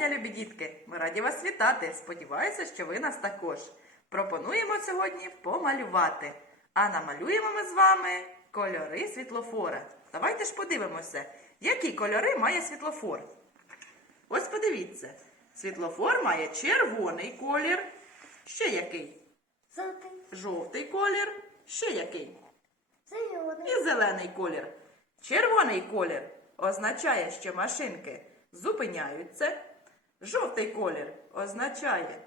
дня, любі дітки! Ми раді вас вітати. Сподіваюся, що ви нас також. Пропонуємо сьогодні помалювати. А намалюємо ми з вами кольори світлофора. Давайте ж подивимося, які кольори має світлофор. Ось подивіться. Світлофор має червоний колір. Ще який? Жовтий, Жовтий колір. Ще який? зелений, і зелений колір. Червоний колір означає, що машинки зупиняються. Жовтий колір означає,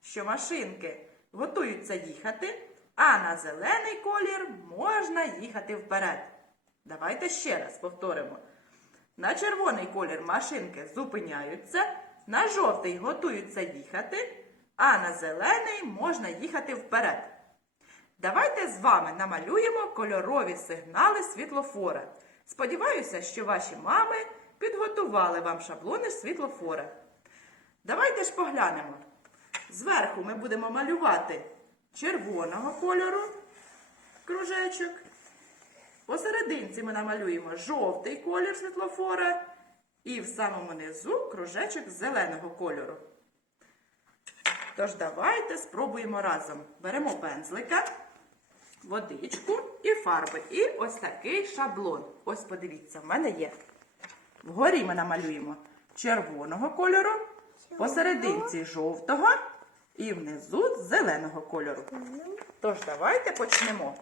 що машинки готуються їхати, а на зелений колір можна їхати вперед. Давайте ще раз повторимо. На червоний колір машинки зупиняються, на жовтий готуються їхати, а на зелений можна їхати вперед. Давайте з вами намалюємо кольорові сигнали світлофора. Сподіваюся, що ваші мами підготували вам шаблони світлофора. Давайте ж поглянемо. Зверху ми будемо малювати червоного кольору кружечок. Посерединці ми намалюємо жовтий колір світлофора. І в самому низу кружечок зеленого кольору. Тож давайте спробуємо разом. Беремо пензлика, водичку і фарби. І ось такий шаблон. Ось подивіться, в мене є. Вгорі ми намалюємо червоного кольору, посерединці жовтого і внизу зеленого кольору. Тож давайте почнемо.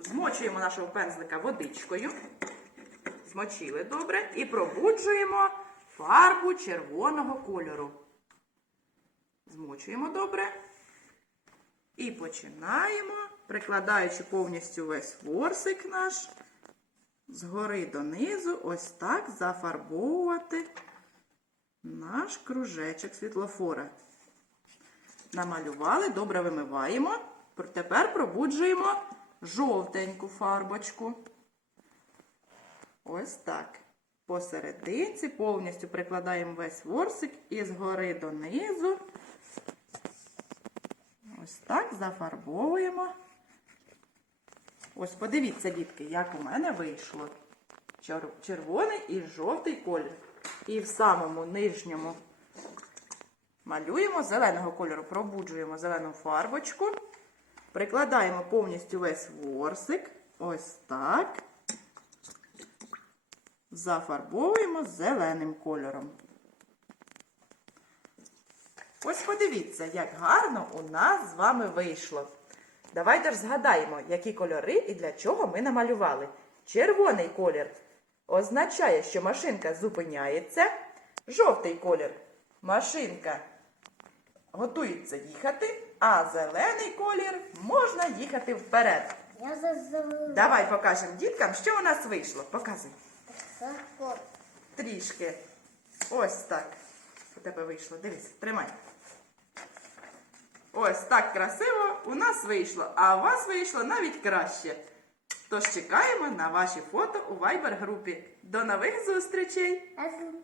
Змочуємо нашого пензлика водичкою. Змочили добре і пробуджуємо фарбу червоного кольору. Змочуємо добре. І починаємо, прикладаючи повністю весь ворсик наш, згори донизу, ось так зафарбовувати наш кружечок світлофора. Намалювали, добре вимиваємо. Тепер пробуджуємо жовтеньку фарбочку. Ось так. Посерединці повністю прикладаємо весь ворсик і згори донизу. Ось так зафарбовуємо. Ось подивіться, дітки, як у мене вийшло. Червоний і жовтий колір. І в самому нижньому малюємо зеленого кольору, пробуджуємо зелену фарбочку. Прикладаємо повністю весь ворсик. Ось так. Зафарбовуємо зеленим кольором. Ось подивіться, як гарно у нас з вами вийшло. Давайте ж згадаємо, які кольори і для чого ми намалювали. Червоний колір означає, що машинка зупиняється. Жовтий колір машинка готується їхати, а зелений колір можна їхати вперед. я за зелений. Давай покажемо діткам, що у нас вийшло. Показуй. Заход. Трішки. Ось так. У тебе вийшло. Дивись, тримай. Ось так красиво у нас вийшло, а у вас вийшло навіть краще. Тож чекаємо на ваші фото у Viber групі. До нових зустрічей!